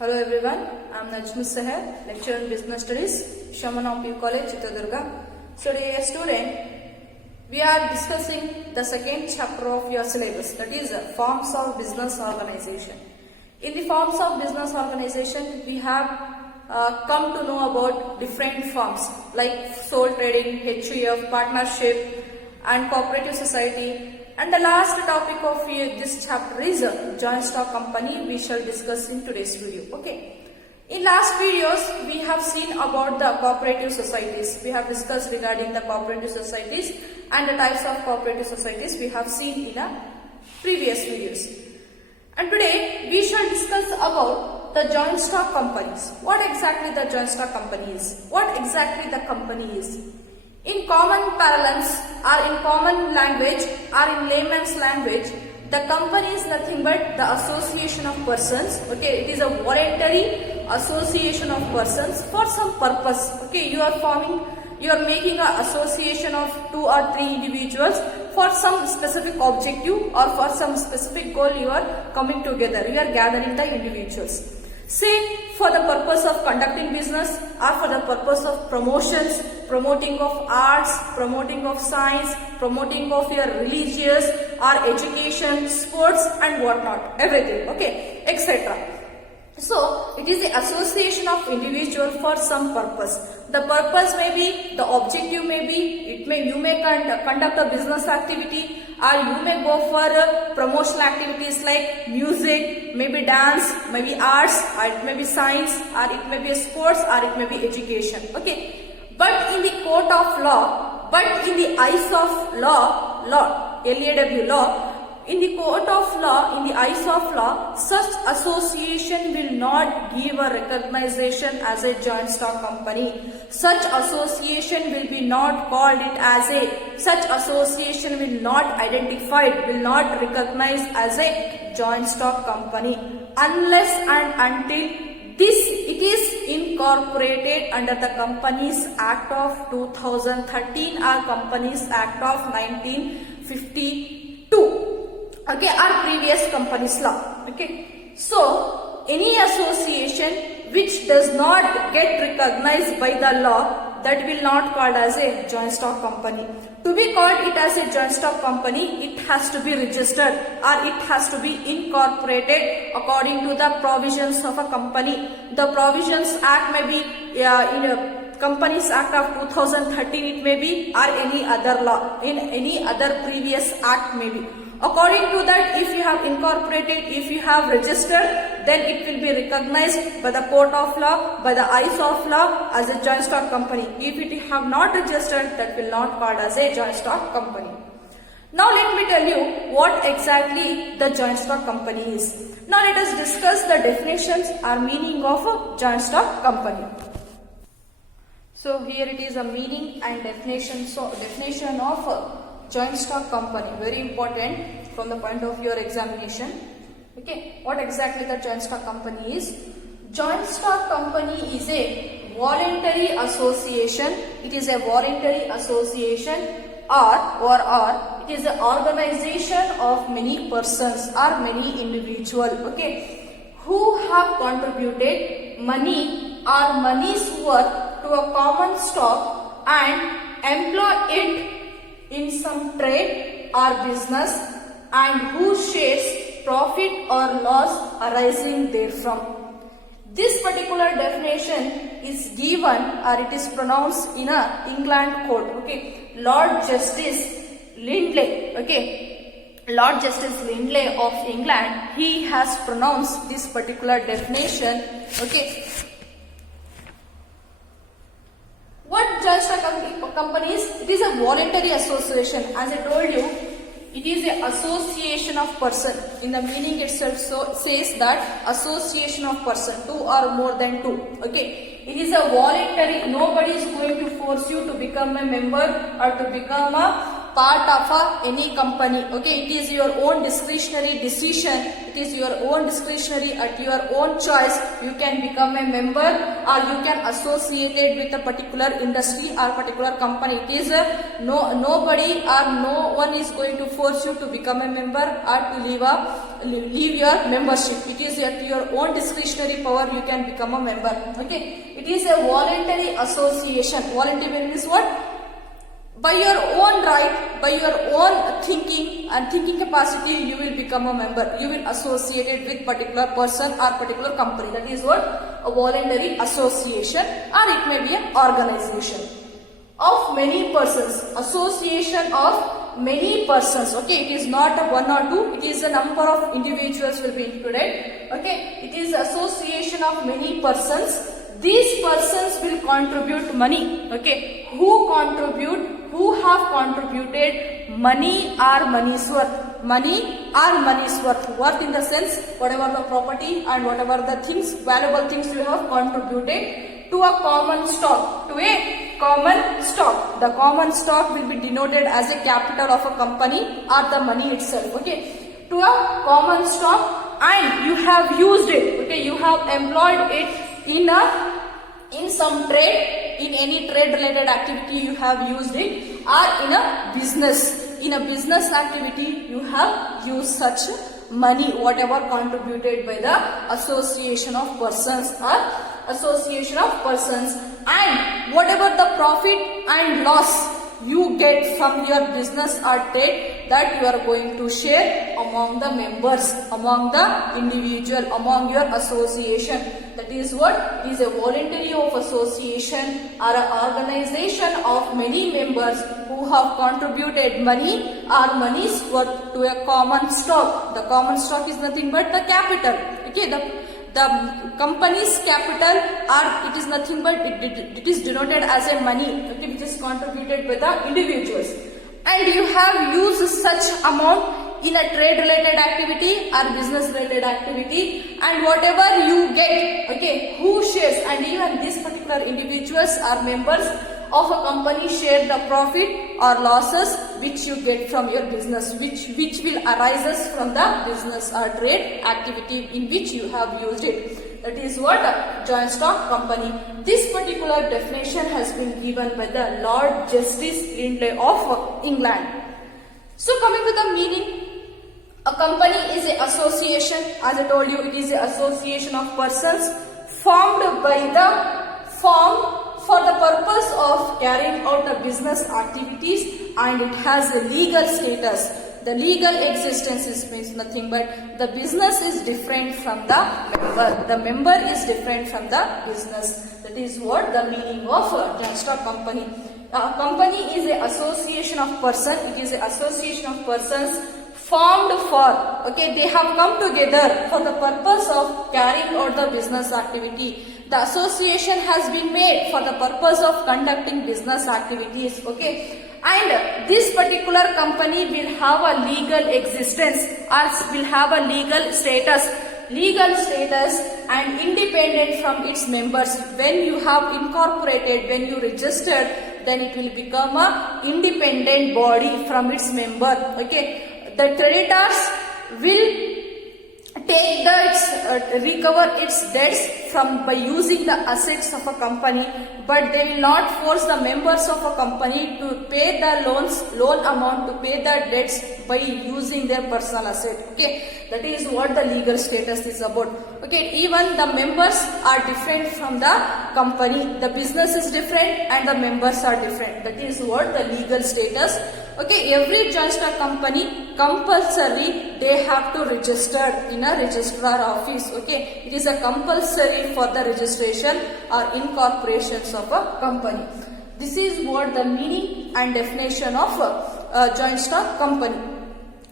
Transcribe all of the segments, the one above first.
Hello everyone, I am Najmi Sahar, lecturer in Business Studies, Shamanapur College, Chitradurga. So dear student, we are discussing the second chapter of your syllabus, that is forms of business organization. In the forms of business organization, we have come to know about different forms like sole trading, HUF, partnership and cooperative society. And the last topic of this chapter is joint stock company. We shall discuss in today's video. Okay. In last videos, we have seen about the cooperative societies. We have discussed regarding the cooperative societies and the types of cooperative societies we have seen in a previous videos. And today, we shall discuss about the joint stock companies. What exactly the joint stock company is? What exactly the company is? In common parlance or in common language or in layman's language, the company is nothing but the association of persons. Okay, it is a voluntary association of persons for some purpose. Okay, you are making an association of 2 or 3 individuals for some specific objective or for some specific goal. You are coming together. You are gathering the individuals. Say for the purpose of conducting business or for the purpose of promotions, promoting of arts, promoting of science, promoting of your religious or education, sports and whatnot, everything, okay, etc. So, it is the association of individual for some purpose. The purpose may be, the objective may be, you may conduct a business activity or you may go for promotional activities like music, maybe dance, maybe arts, or it may be science, or it may be sports, or it may be education. Okay. But in the court of law, but in the eyes of law, LAW law, in the court of law, in the eyes of law, such association will not give a recognition as a joint stock company. Such association will be not called it as a, such association will not identified, will not recognized as a joint stock company unless and until it is incorporated under the Companies Act of 2013 or Companies Act of 1952. Okay, our previous companies law. Okay, so any association which does not get recognized by the law, that will not called as a joint stock company. To be called it as a joint stock company, it has to be registered or it has to be incorporated according to the provisions of a company. The Provisions Act may be in a Companies Act of 2013 it may be, or any other law, in any other previous act may be. According to that, if you have incorporated, if you have registered, then it will be recognized by the court of law, by the eyes of law as a joint stock company. If it have not registered, that will not called as a joint stock company. Now let me tell you what exactly the joint stock company is. Now let us discuss the definitions or meaning of a joint stock company. So here it is a meaning and definition. So definition of a joint stock company, very important from the point of your examination. Okay, what exactly the joint stock company is? Joint stock company is a voluntary association. It is a voluntary association or it is an organization of many persons or many individuals, okay, who have contributed money or money's worth to a common stock and employ it in some trade or business and who shares profit or loss arising therefrom. This particular definition is given or it is pronounced in a England court. Okay, Lord Justice Lindley. Okay, Lord Justice Lindley of England, he has pronounced this particular definition. Okay. What joint stock company is? It is a voluntary association. As I told you, it is an association of person. In the meaning itself says that association of person, 2 or more than 2. Okay, it is a voluntary. Nobody is going to force you to become a member or to become a part of any company. Okay, it is your own discretionary decision. It is your own discretionary at your own choice. You can become a member or you can associate it with a particular industry or particular company. It is nobody or no one is going to force you to become a member or to leave your membership. It is at your own discretionary power you can become a member. Okay, it is a voluntary association. Voluntary means what? By your own right, by your own thinking and thinking capacity, you will become a member. You will associate it with particular person or particular company. That is what? A voluntary association, or it may be an organization of many persons. Association of many persons. Okay, it is not a one or two. It is a number of individuals will be included. Okay, it is association of many persons. These persons will contribute money. Okay, who have contributed money or money's worth. Money or money's worth. Worth in the sense, whatever the property and whatever the things, valuable things you have contributed to a common stock. To a common stock. The common stock will be denoted as a capital of a company or the money itself. Okay, to a common stock, and you have used it. Okay, you have employed it in some trade, in any trade related activity you have used it, or in a business activity you have used such money, whatever contributed by the association of persons or association of persons, and whatever the profit and loss you get from your business or trade, that you are going to share among the members, among the individual, among your association. That is what? It is a voluntary of association or an organization of many members who have contributed money or money's worth to a common stock. The common stock is nothing but the capital. Okay, the company's capital, or it is nothing but it is denoted as a money, okay, which is contributed by the individuals, and you have used such amount in a trade related activity or business related activity, and whatever you get, okay, who shares, and even these particular individuals are members of a company share the profit or losses which you get from your business, which will arises from the business or trade activity in which you have used it. That is what? Joint stock company. This particular definition has been given by the Lord Justice Lindley of England. So coming to the meaning, a company is an association. As I told you, it is an association of persons formed for the purpose of carrying out the business activities, and it has a legal status. The legal existence means nothing but the business is different from the member. The member is different from the business. That is what the meaning of a joint stock company. A company is an association of persons. It is an association of persons formed for, okay, they have come together for the purpose of carrying out the business activity. The association has been made for the purpose of conducting business activities, okay, and this particular company will have a legal existence or will have a legal status and independent from its members. When you have incorporated, when you registered, then it will become a independent body from its member, okay. The creditors will take recover its debts by using the assets of a company, but they will not force the members of a company to pay the loan amount, to pay the debts by using their personal asset. Okay, that is what the legal status is about. Okay, even the members are different from the company. The business is different and the members are different. That is what the legal status. Okay, every joint stock company compulsory they have to register in a registrar office. Okay, it is a compulsory for the registration or incorporations of a company. This is what the meaning and definition of a joint stock company.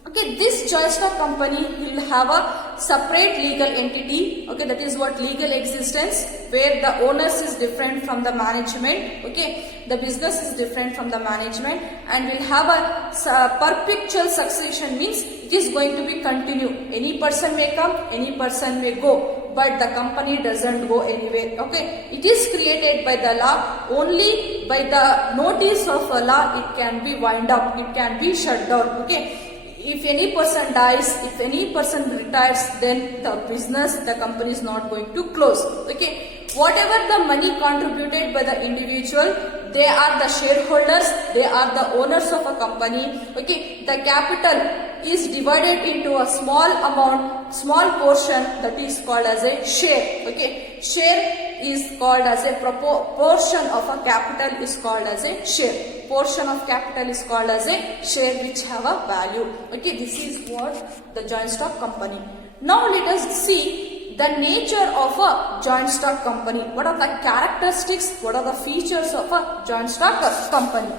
Okay, this joint stock company will have a separate legal entity. Okay, that is what legal existence, where the owners is different from the management. Okay, the business is different from the management, and will have a perpetual succession, means it is going to be continue. Any person may come, any person may go, but the company doesn't go anywhere. Okay, it is created by the law. Only by the notice of a law it can be wind up, it can be shut down. Okay, if any person dies, if any person retires, then the business, the company is not going to close. Okay, whatever the money contributed by the individual, they are the shareholders, they are the owners of a company. Okay, the capital is divided into a small amount, small portion, that is called as a share. Okay, share is called as a portion of a capital is called as a share. Portion of capital is called as a share which have a value. Okay, this is what the joint stock company. Now let us see the nature of a joint stock company. What are the characteristics, what are the features of a joint stock company?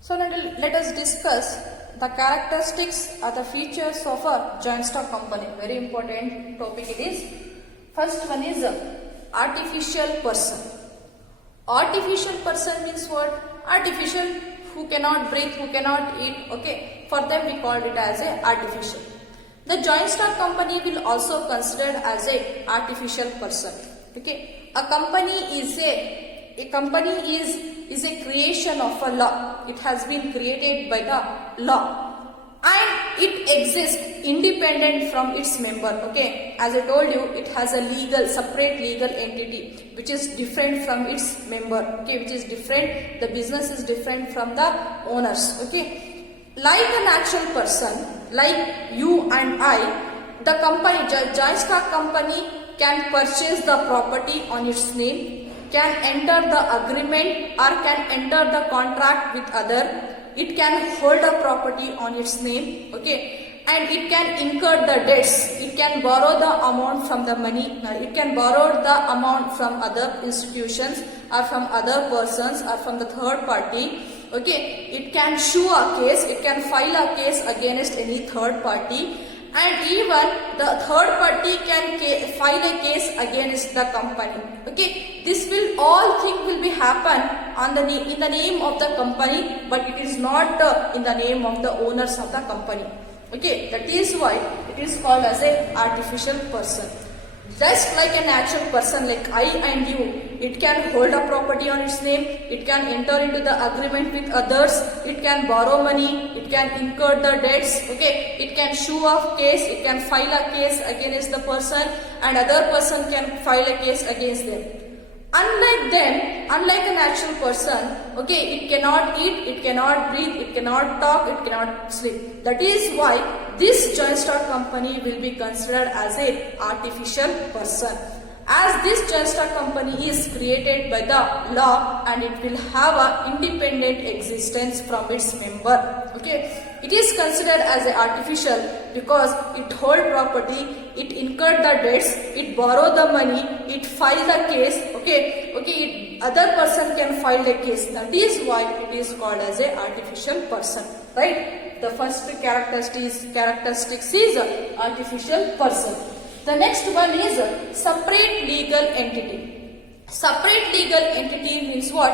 So let us discuss the characteristics or the features of a joint stock company. Very important topic it is. First one is artificial person. Artificial person means what? Artificial, who cannot breathe, who cannot eat. Okay, for them we called it as a artificial. The joint stock company will also considered as a artificial person. Okay, a company is a creation of a law. It has been created by the law and it exists independent from its member. Okay, as I told you, it has a separate legal entity which is different from its member. Okay, which is different, the business is different from the owners. Okay, like an actual person, like you and I, the company, joint stock company can purchase the property on its name, can enter the agreement or can enter the contract with other. It can hold a property on its name. Okay, and it can incur the debts. It can borrow the amount from the money. It can borrow the amount from other institutions or from other persons or from the third party. Okay, it can sue a case. It can file a case against any third party. And even the third party can file a case against the company. Okay, this will all thing will be happen on in the name of the company, but it is not in the name of the owners of the company. Okay, that is why it is called as a artificial person. Just like an actual person like I and you, it can hold a property on its name, it can enter into the agreement with others, it can borrow money, it can incur the debts. Okay, it can sue a case, it can file a case against the person and other person can file a case against them. Unlike them, unlike an actual person, okay, it cannot eat, it cannot breathe, it cannot talk, it cannot sleep. That is why this joint stock company will be considered as a artificial person. As this joint stock company is created by the law and it will have an independent existence from its member. Okay, it is considered as a artificial because it hold property, it incurred the debts, it borrow the money, it file the case. Okay, other person can file the case. That is why it is called as a artificial person. Right? The first characteristics is artificial person. The next one is separate legal entity. Separate legal entity means what?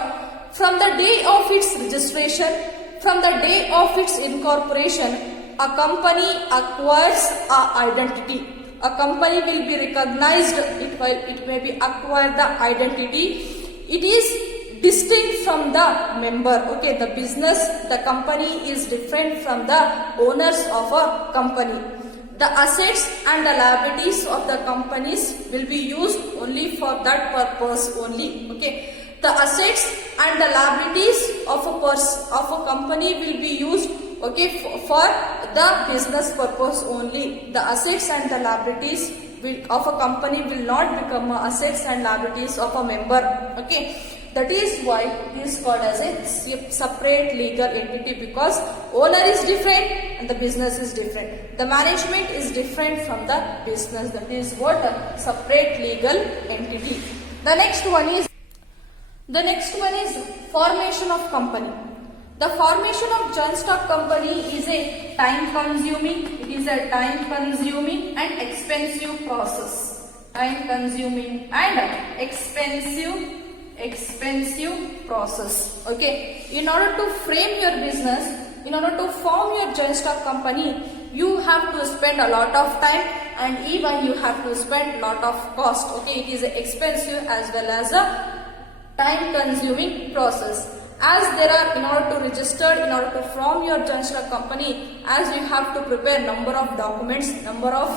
From the day of its registration, from the day of its incorporation, a company acquires an identity. A company will be recognized, it may be acquire the identity. It is distinct from the member. Okay, the business, the company is different from the owners of a company. The assets and the liabilities of the companies will be used only for that purpose only. Okay, the assets and the liabilities of a company will be used, okay, for the business purpose only. The assets and the liabilities of a company will not become assets and liabilities of a member. Okay, that is why it is called as a separate legal entity, because owner is different and the business is different. The management is different from the business. That is what a separate legal entity. The next one is formation of company. The formation of joint stock company is a time consuming and expensive process. Time consuming and expensive process. Okay, in order to frame your business, in order to form your joint stock company, you have to spend a lot of time and even you have to spend lot of cost. Okay, it is expensive as well as a time consuming process. As there are, in order to register, in order to form your joint stock company, as you have to prepare number of documents, number of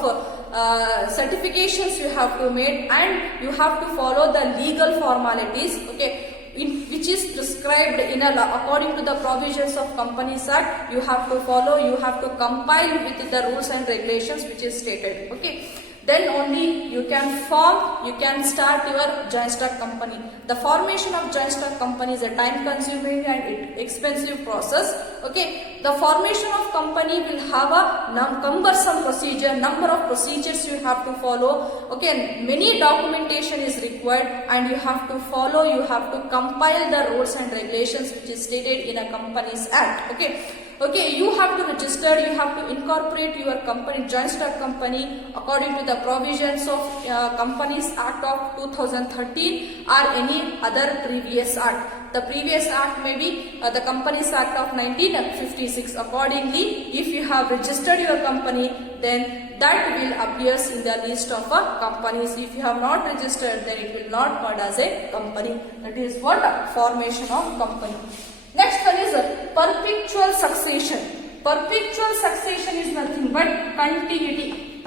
certifications you have to make, and you have to follow the legal formalities, okay, which is prescribed in a law according to the provisions of Companies Act. You have to follow, you have to compile with the rules and regulations which is stated. Okay, then only you can form, you can start your joint stock company. The formation of joint stock company is a time consuming and expensive process. Okay, the formation of company will have a cumbersome procedure, number of procedures you have to follow. Okay, many documentation is required and you have to follow, you have to compile the rules and regulations which is stated in a Companies Act. Okay, you have to register, you have to incorporate your company, joint stock company, according to the provisions of Companies Act of 2013 or any other previous act. The previous act may be the Companies Act of 1956. Accordingly, if you have registered your company, then that will appear in the list of companies. If you have not registered, then it will not called as a company. That is what? Formation of company. Next one is perpetual succession. Perpetual succession is nothing but continuity.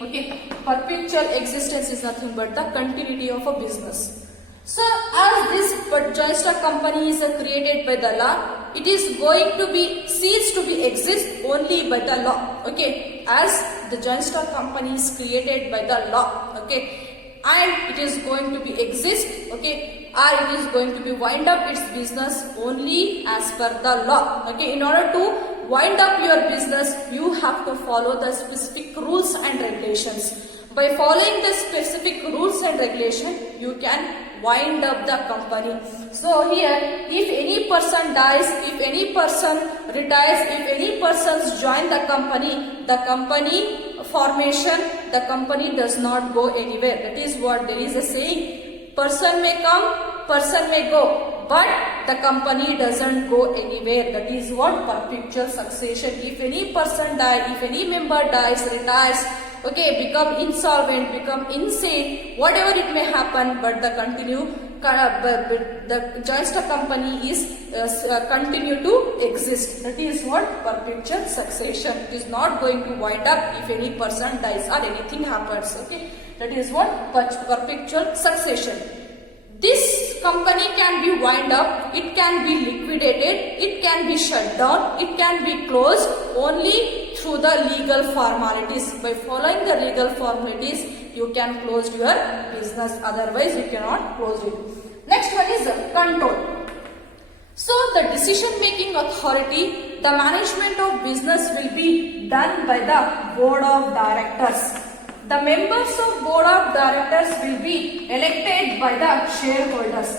Okay, perpetual existence is nothing but the continuity of a business. So as this joint stock company is created by the law, it is going to be ceased to be exist only by the law. Okay, as the joint stock company is created by the law. Okay, and it is going to be exist. Okay, or it is going to be wind up its business only as per the law. Okay, in order to wind up your business, you have to follow the specific rules and regulations. By following the specific rules and regulation, you can wind up the company. So here, if any person dies, if any person retires, if any persons join the company formation, the company does not go anywhere. That is what there is a saying. Person may come, person may go, but the company doesn't go anywhere. That is what? Perpetual succession. If any person dies, if any member dies, retires, okay, become insolvent, become insane, whatever it may happen, but the joint stock company is continue to exist. That is what? Perpetual succession. It is not going to wind up if any person dies or anything happens. Okay, that is what? Perpetual succession. This company can be wind up, it can be liquidated, it can be shut down, it can be closed only through the legal formalities. By following the legal formalities, you can close your business, otherwise you cannot close it. Next one is control. So the decision making authority, the management of business will be done by the board of directors. The members of board of directors will be elected by the shareholders,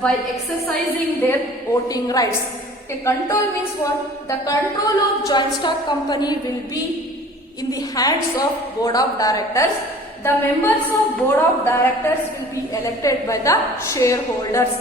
by exercising their voting rights. Okay, control means what? The control of joint stock company will be in the hands of board of directors. The members of board of directors will be elected by the shareholders,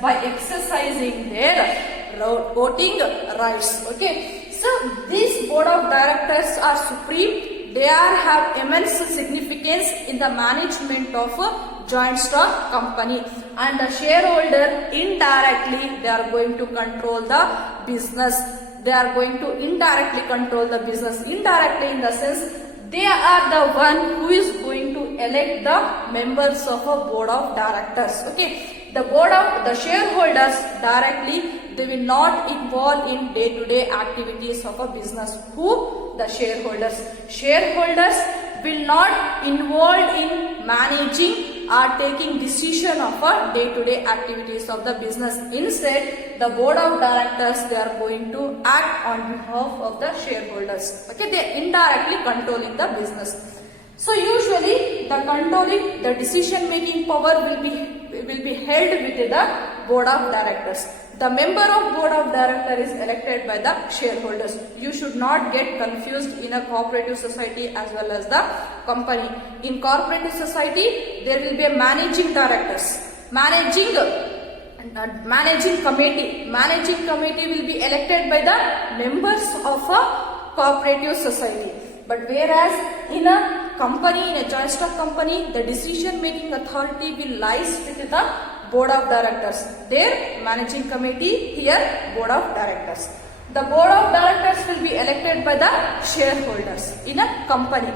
by exercising their voting rights. Okay. So these board of directors are supreme. They have immense significance in the management of a joint stock company, and the shareholder indirectly they are going to control the business. They are going to indirectly control the business. Indirectly in the sense they are the one who is going to elect the members of a board of directors. Okay. The shareholders directly, they will not involve in day-to-day activities of a business. Who? The shareholders. Shareholders will not involve in managing or taking decision of a day-to-day activities of the business. Instead, the board of directors, they are going to act on behalf of the shareholders. Okay, they are indirectly controlling the business. So usually the decision making power will be held with the board of directors. The member of board of directors is elected by the shareholders. You should not get confused in a cooperative society as well as the company. In cooperative society, there will be a managing directors. Managing managing committee. Managing committee will be elected by the members of a cooperative society. But whereas in a company, in a joint stock company, the decision making authority will lies with the board of directors. There managing committee, here board of directors. The board of directors will be elected by the shareholders in a company.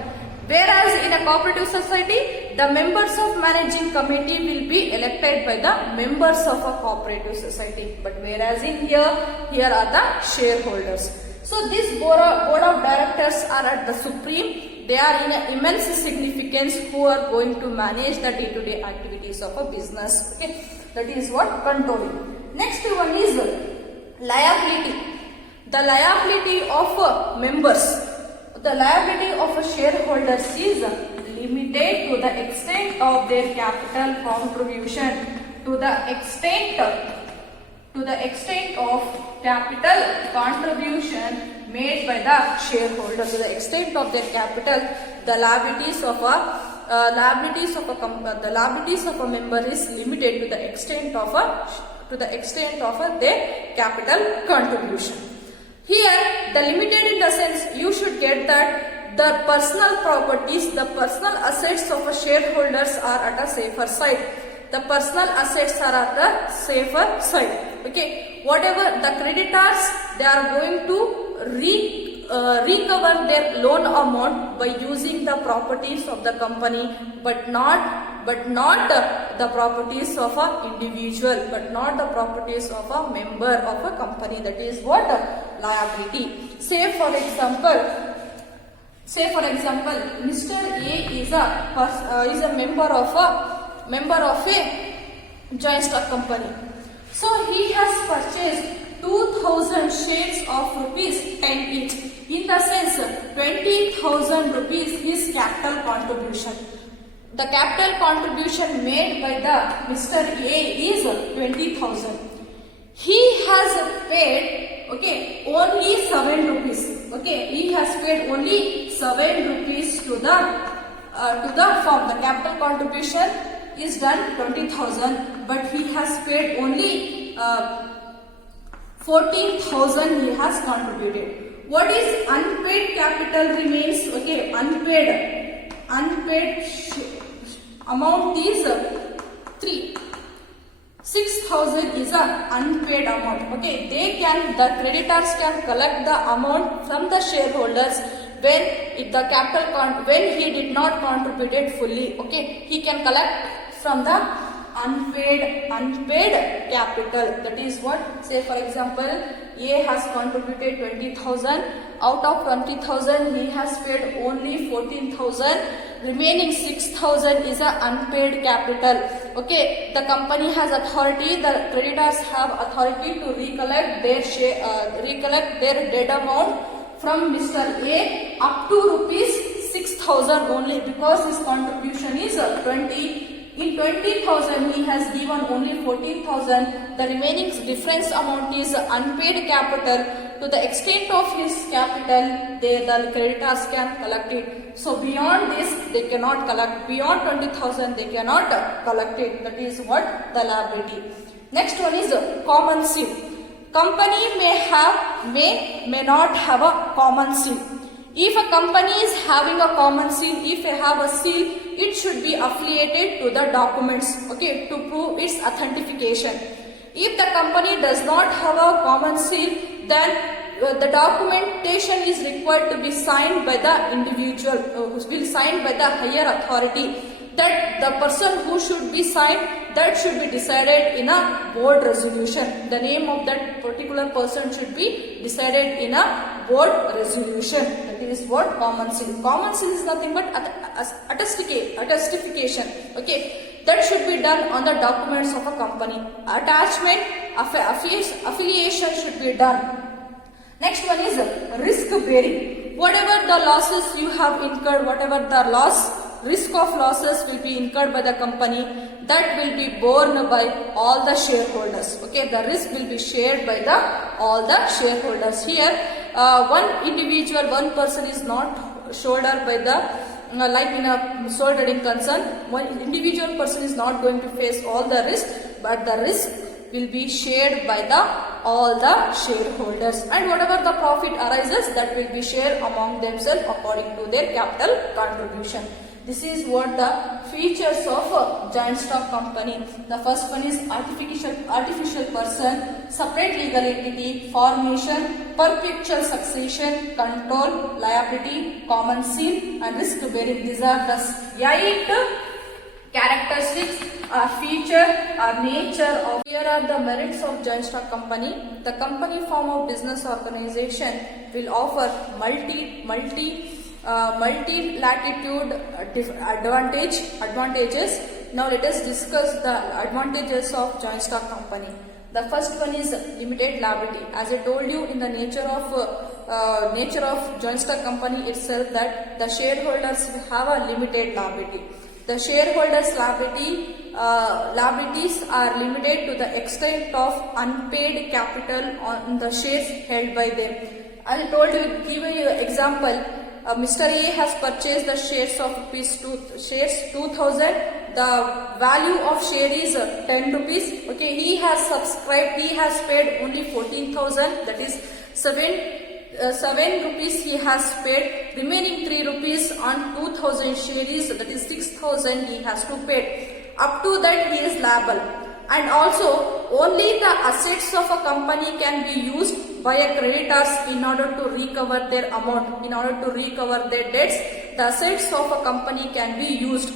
Whereas in a cooperative society, the members of managing committee will be elected by the members of a cooperative society. But whereas in here are the shareholders. So this board of directors are at the supreme. They are in an immense significance who are going to manage the day-to-day activities of a business. Okay, that is what controlling. Next one is liability. The liability of members. The liability of a shareholders is limited to the extent of their capital contribution. To the extent of capital contribution made by the shareholders. To the extent of their capital, the liabilities of a member is limited to the extent of their capital contribution. Here, the limited in the sense you should get that the personal properties, the personal assets of a shareholders are at a safer side. The personal assets are at the safer side. Okay, whatever the creditors, they are going to recover their loan amount by using the properties of the company, but not the properties of an individual, but not the properties of a member of a company. That is what liability. Say for example, Mr. A is a member of a joint stock company. So he has purchased 2000 shares of rupees 10 each. In the sense, 20,000 rupees is capital contribution. The capital contribution made by the Mr. A is 20,000. He has paid only 7 rupees. He has paid only 7 rupees to the firm. The capital contribution is done 20,000, but he has paid only 14,000 he has contributed. What is unpaid capital remains? Unpaid amount is 3. 6,000 is a unpaid amount. The creditors can collect the amount from the shareholders when he did not contribute it fully. He can collect from the unpaid capital. That is what, say for example, A has contributed 20,000. Out of 20,000, he has paid only 14,000. Remaining 6,000 is a unpaid capital. The company has authority. The creditors have authority to recollect their debt amount from Mr. A up to rupees 6,000 only, because his contribution is 20. In 20,000 he has given only 14,000. The remaining difference amount is unpaid capital. To the extent of his capital, the creditors can collect it. So beyond this, they cannot collect. Beyond 20,000, they cannot collect it. That is what the liability. Next one is common seal. Company may not have a common seal. If a company is having a common seal, if they have a seal, it should be affiliated to the documents, to prove its authentication. If the company does not have a common seal, then the documentation is required to be signed by the individual, who will sign by the higher authority. That the person who should be signed, that should be decided in a board resolution. The name of that particular person should be decided in a board resolution. That is what common seal. Common seal is nothing but attestification. That should be done on the documents of a company. Attachment, affiliation should be done. Next one is risk bearing. Whatever the losses you have incurred, whatever the risk of losses will be incurred by the company, that will be borne by all the shareholders. The risk will be shared by all the shareholders. Here, one individual, one person is not shouldered by the, like in a sole trading concern, one individual person is not going to face all the risk, but the risk will be shared by all the shareholders, and whatever the profit arises, that will be shared among themselves according to their capital contribution. This is what the features of a joint stock company. The first one is artificial person, separate legal entity, formation, perpetual succession, control, liability, common seal, and risk bearing. These are the 8 characteristics or feature or nature of. Here are the merits of joint stock company. The company form of business organization will offer multi-latitude advantages. Now let us discuss the advantages of joint stock company. The first one is limited liability. As I told you in the nature of joint stock company itself, that the shareholders have a limited liability. The shareholders' liabilities are limited to the extent of unpaid capital on the shares held by them. I told you, give you an example. Mr. A has purchased the shares of shares 2000. The value of share is 10 rupees. Okay, he has subscribed. He has paid only 14,000. That is 7 rupees he has paid. Remaining 3 rupees on 2000 shares, that is 6,000 he has to pay. Up to that he is liable. And also only the assets of a company can be used by a creditors in order to recover their amount, in order to recover their debts. The assets of a company can be used.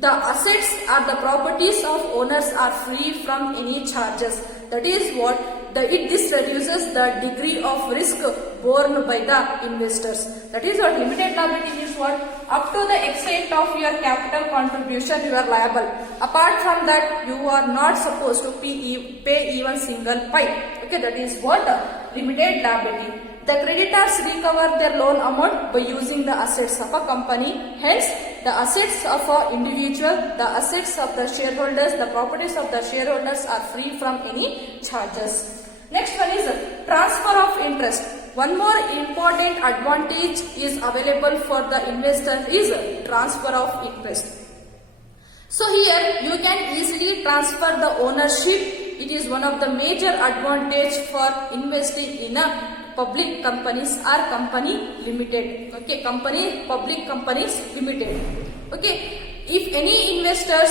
The assets or the properties of owners are free from any charges. That is what this reduces the degree of risk borne by the investors. That is what limited liability is. What? Up to the extent of your capital contribution you are liable. Apart from that you are not supposed to pay even single pie. Okay, that is what limited liability. The creditors recover their loan amount by using the assets of a company. Hence, the assets of an individual, the assets of the shareholders, the properties of the shareholders are free from any charges. Next one is transfer of interest. One more important advantage is available for the investor is transfer of interest. So here you can easily transfer the ownership. It is one of the major advantage for investing in a public companies or company limited. Okay, public companies limited. Okay, if any investors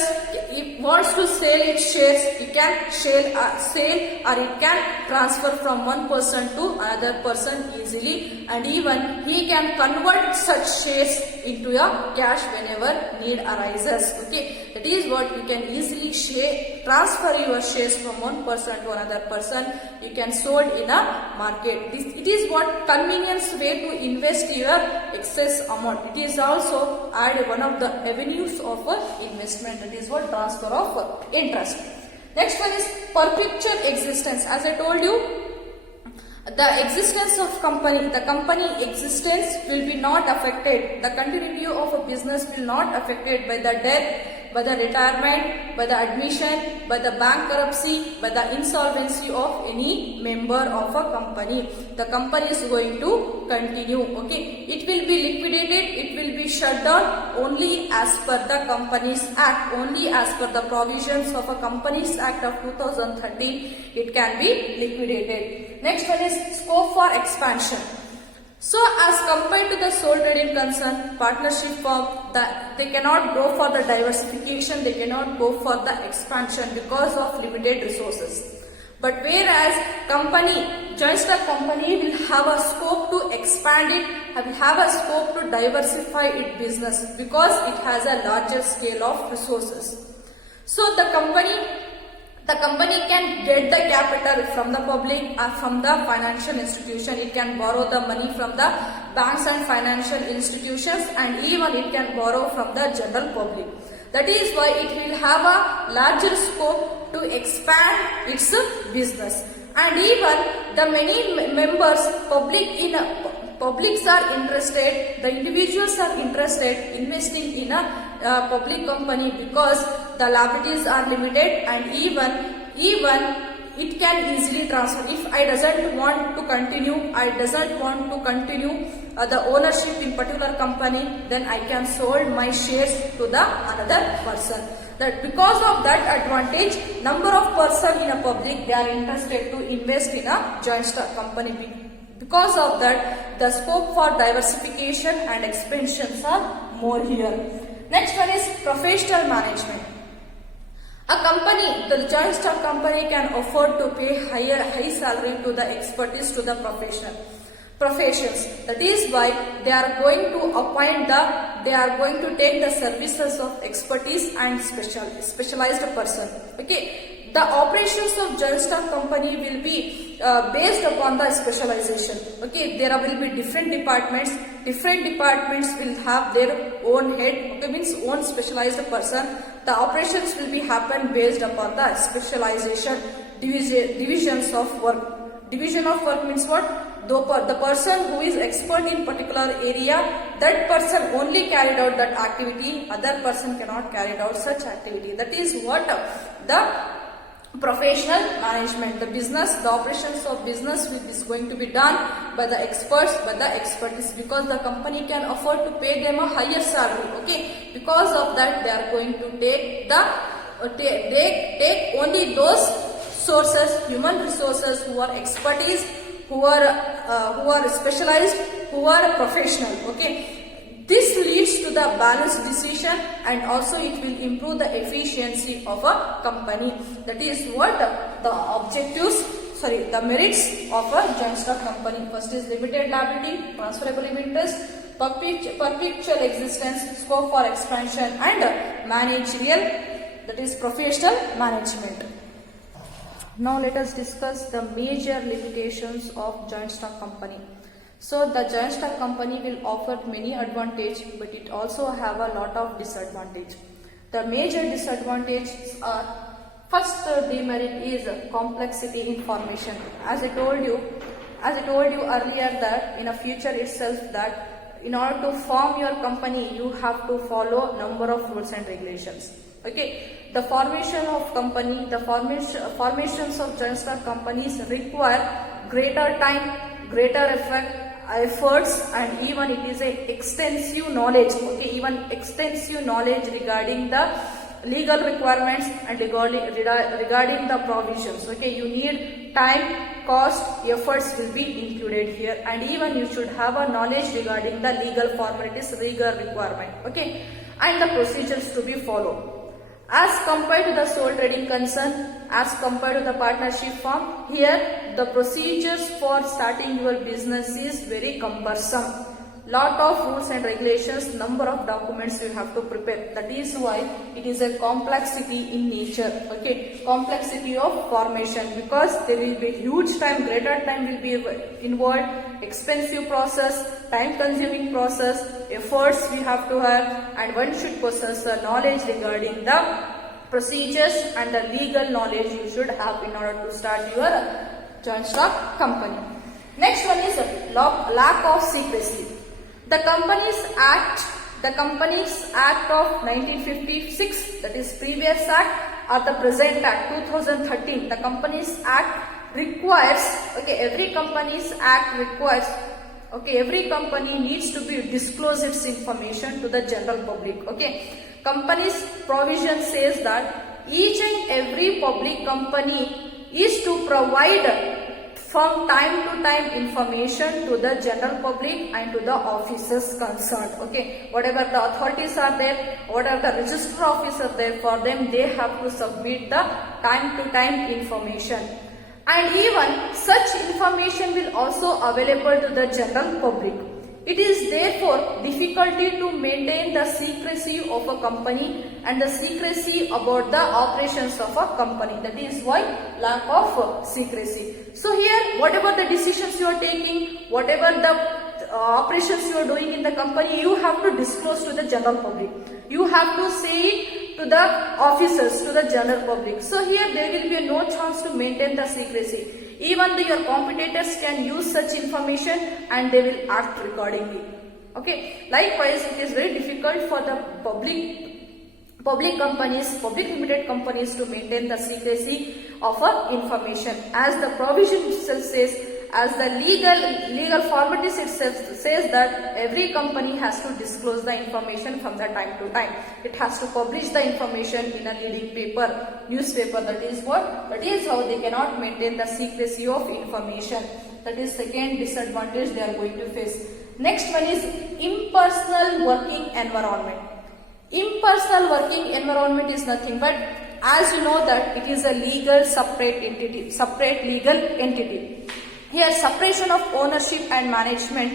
wants to sell its shares, it can sell or it can transfer from one person to another person easily, and even he can convert such shares into a cash whenever need arises. Okay, that is what you can easily transfer your shares from one person to another person. You can sold in a market. It is what convenience way to invest your excess amount. It is also one of the avenues of investment. That is what transfer of interest. Next one is perpetual existence. As I told you, the existence of the company existence will be not affected. The continuity of a business will not affected by the death, by the retirement, by the admission, by the bankruptcy, by the insolvency of any member of a company. The company is going to continue. Okay, it will be liquidated, it will be shut down only as per the Companies Act, only as per the provisions of a Companies Act of 2013. It can be liquidated. Next one is scope for expansion. So as compared to the sole trading concern, partnership firm, they cannot go for the diversification, they cannot go for the expansion because of limited resources. But whereas joint stock company will have a scope to expand it, will have a scope to diversify its business because it has a larger scale of resources. So the company can get the capital from the public or from the financial institution. It can borrow the money from the banks and financial institutions, and even it can borrow from the general public. That is why it will have a larger scope to expand its business. And even the many members, publics are interested, the individuals are interested investing in a public company because the liabilities are limited, and even it can easily transfer. If I doesn't want to continue the ownership in particular company, then I can sold my shares to the another person. That because of that advantage, number of person in a public, they are interested to invest in a joint stock company. Because of that, the scope for diversification and expansions are more here. Next one is professional management. A company, the joint stock company can afford to pay high salary to the expertise to the professions. That is why they are going to take the services of expertise and specialized person. Okay. The operations of joint stock company will be based upon the specialization. Okay, there will be different departments. Different departments will have their own head. Okay, means own specialized person. The operations will be happen based upon the specialization divisions of work. Division of work means what? The person who is expert in particular area, that person only carried out that activity. Other person cannot carry out such activity. That is what the professional management, the operations of business is going to be done by the experts, by the expertise, because the company can afford to pay them a higher salary. Okay, because of that, they are going to take only those sources, human resources who are expertise, who are specialized, who are professional. Okay. This leads to the balanced decision, and also it will improve the efficiency of a company. That is what the merits of a joint stock company. First is limited liability, transferable interest, perpetual existence, scope for expansion, and managerial, that is professional management. Now let us discuss the major limitations of joint stock company. So the joint stock company will offer many advantages, but it also have a lot of disadvantage. The major disadvantages are, first demerit is complexity in formation. As I told you earlier that in a future itself, that in order to form your company, you have to follow number of rules and regulations. Okay, the formation of company, the formations of joint stock companies require greater time, greater efforts, and even it is a extensive knowledge. Okay, even extensive knowledge regarding the legal requirements and regarding the provisions. Okay, you need time, cost, efforts will be included here, and even you should have a knowledge regarding the legal formalities, legal requirement. Okay, and the procedures to be followed. As compared to the sole trading concern, as compared to the partnership firm, here the procedures for starting your business is very cumbersome. Lot of rules and regulations, number of documents you have to prepare. That is why it is a complexity in nature. Okay, complexity of formation, because there will be huge time, greater time will be involved, expensive process, time consuming process, efforts we have to have, and one should possess a knowledge regarding the procedures and the legal knowledge you should have in order to start your joint stock company. Next one is lack of secrecy. The Companies Act of 1956, that is previous act, or the present act 2013, the Companies Act requires, okay, every Companies Act requires, okay, every company needs to be disclose its information to the general public. Okay, companies provision says that each and every public company is to provide from time to time information to the general public and to the officers concerned. Okay, whatever the authorities are there, whatever the register officer there, for them they have to submit the time to time information, and even such information will also available to the general public. It is therefore difficulty to maintain the secrecy of a company and the secrecy about the operations of a company. That is why lack of secrecy. So here, whatever the decisions you are taking, whatever the operations you are doing in the company, you have to disclose to the general public. You have to say it to the officers, to the general public. So here there will be no chance to maintain the secrecy. Even your competitors can use such information and they will act accordingly. Okay. Likewise, it is very difficult for the public companies, public limited companies to maintain the secrecy of information, as the provision itself says, as the legal formalities itself says that every company has to disclose the information from the time to time. It has to publish the information in a leading newspaper. That is how they cannot maintain the secrecy of information. That is second disadvantage they are going to face. Next one is impersonal working environment. Impersonal working environment is nothing but, as you know, that it is a legal separate legal entity. Here separation of ownership and management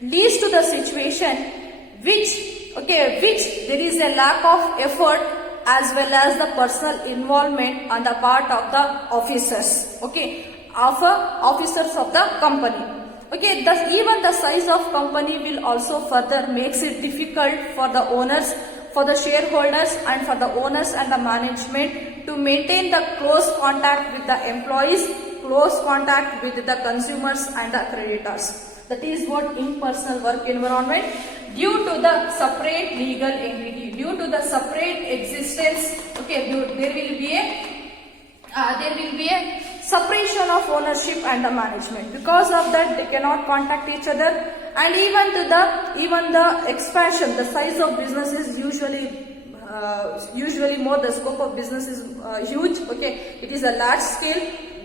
leads to the situation which there is a lack of effort as well as the personal involvement on the part of the officers of the company. Thus even the size of company will also further makes it difficult for the owners, for the shareholders and for the owners and the management to maintain the close contact with the employees, close contact with the consumers and the creditors. That is what impersonal work environment, due to the separate legal entity, due to the separate existence, there will be a separation of ownership and the management. Because of that, they cannot contact each other, and even the expansion, the size of business is usually more. The scope of business is huge. It is a large scale.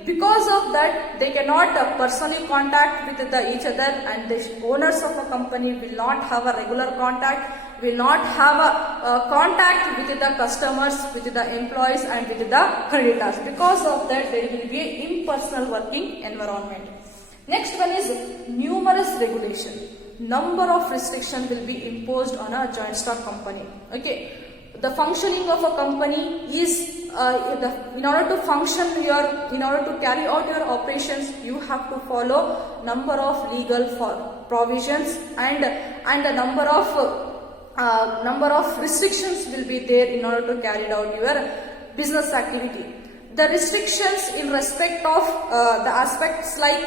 Because of that, they cannot personally contact with each other, and the owners of a company will not have a regular contact, will not have a contact with the customers, with the employees and with the creditors. Because of that, there will be an impersonal working environment. Next one is numerous regulation. Number of restrictions will be imposed on a joint stock company. The functioning of a company is in order to carry out your operations, you have to follow number of legal provisions, and the number of restrictions will be there in order to carry out your business activity. The restrictions in respect of the aspects like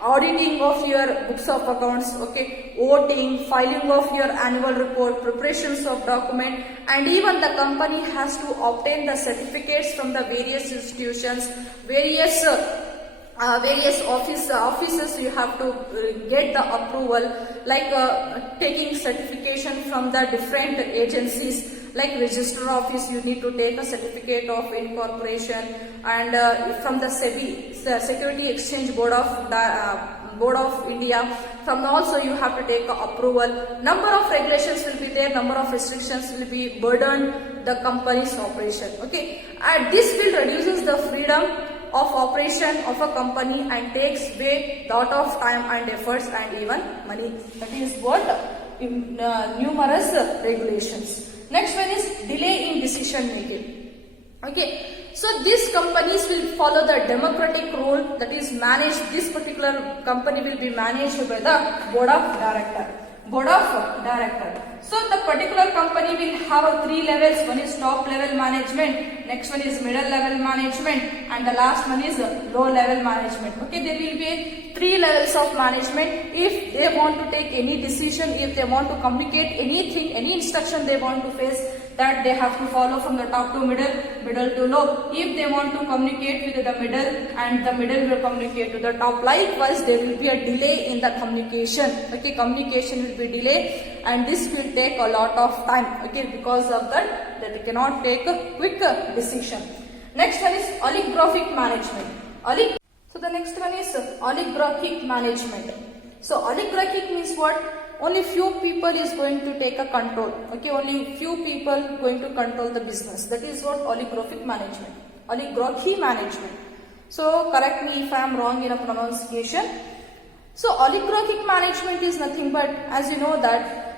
auditing of your books of accounts, voting, filing of your annual report, preparations of document, and even the company has to obtain the certificates from the various institutions, various offices. You have to get the approval, like taking certification from the different agencies. Like register office, you need to take a certificate of incorporation, and from the SEBI, the Security Exchange Board of India, from also you have to take approval. Number of regulations will be there, number of restrictions will be burden the company's operation. And this will reduces the freedom of operation of a company and takes away lot of time and efforts and even money. That is what numerous regulations. Next one is delay in decision making. So these companies will follow the democratic rule, that is this particular company will be managed by the board of director. So the particular company will have 3 levels. One is top level management, next one is middle level management, and the last one is low level management. There will be 3 levels of management. If they want to take any decision, if they want to communicate anything, any instruction they want to face, that they have to follow from the top to middle to low. If they want to communicate with the middle, and the middle will communicate to the top. Likewise, there will be a delay in the communication. Communication will be delayed, and this will take a lot of time. Because of that, they cannot take a quick decision. Next one is oligarchic management. So the next one is oligarchic management. So oligarchic means what? Only few people is going to take a control. Only few people going to control the business. That is what oligarchic management. Oligarchy management. So correct me if I am wrong in a pronunciation. So oligarchic management is nothing but, as you know, that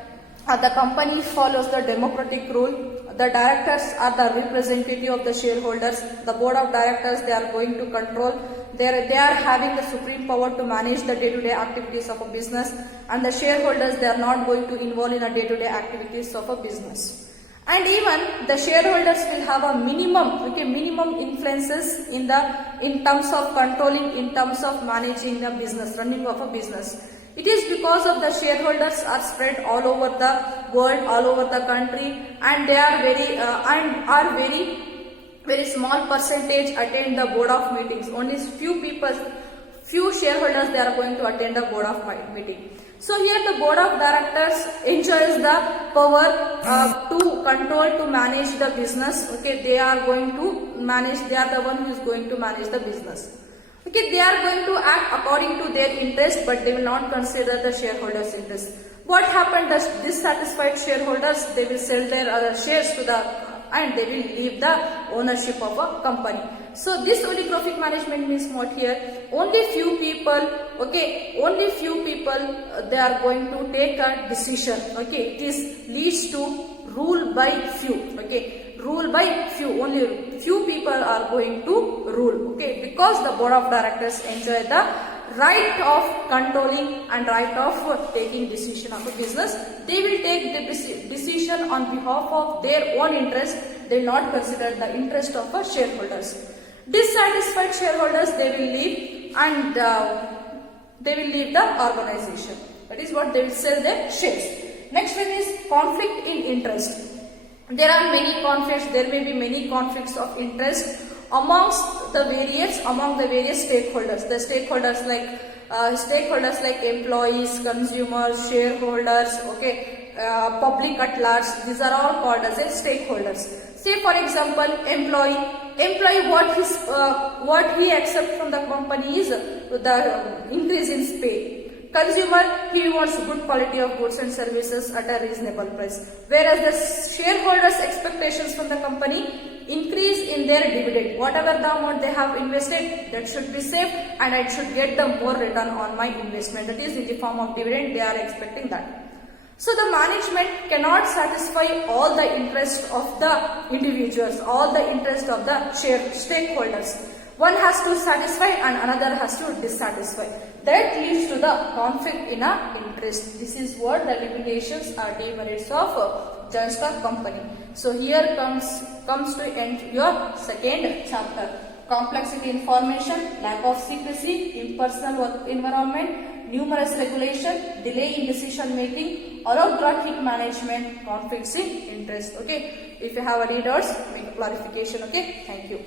the company follows the democratic rule. The directors are the representative of the shareholders. The board of directors, they are going to control. They are having the supreme power to manage the day-to-day activities of a business, and the shareholders, they are not going to involve in the day-to-day activities of a business. And even the shareholders will have a minimum influences in terms of controlling, in terms of managing the business, running of a business. It is because of the shareholders are spread all over the world, all over the country, and they are very small percentage attend the board of meetings. Only few people few shareholders, they are going to attend the board of meeting. So here the board of directors enjoys the power to control, to manage the business. Okay, they are going to manage, they are the one who is going to manage the business. Okay, they are going to act according to their interest, but they will not consider the shareholders' interest. What happened? The dissatisfied shareholders, they will sell their other shares to the, and they will leave the ownership of a company. So this oligarchic management means what here? Only few people, okay, only few people, they are going to take a decision. Okay, it is leads to rule by few. Okay, rule by few. Only few people are going to rule. Okay, because the board of directors enjoy the right of controlling and right of taking decision of a business. They will take the decision on behalf of their own interest. They will not consider the interest of a shareholders. Dissatisfied shareholders, they will leave, and they will leave the organization. That is what they will sell their shares. Next one is conflict in interest. There are many conflicts. There may be many conflicts of interest among the various stakeholders. The stakeholders like employees, consumers, shareholders, okay, public at large. These are all called as stakeholders. Say for example, employee what he accepts from the company is the increase in pay. Consumer, he wants good quality of goods and services at a reasonable price. Whereas the shareholders' expectations from the company, increase in their dividend. Whatever the amount they have invested, that should be safe, and I should get the more return on my investment. That is in the form of dividend, they are expecting that. So the management cannot satisfy all the interest of the individuals, all the interest of the stakeholders. One has to satisfy and another has to dissatisfy. That leads to the conflict in a interest. This is what the limitations or demerits of joint stock company. So here comes to end your second chapter. Complexity in formation, lack of secrecy, impersonal work environment, numerous regulation, delay in decision making, oligarchic management, conflicts in interest. Okay. If you have any doubts, make clarification. Okay. Thank you.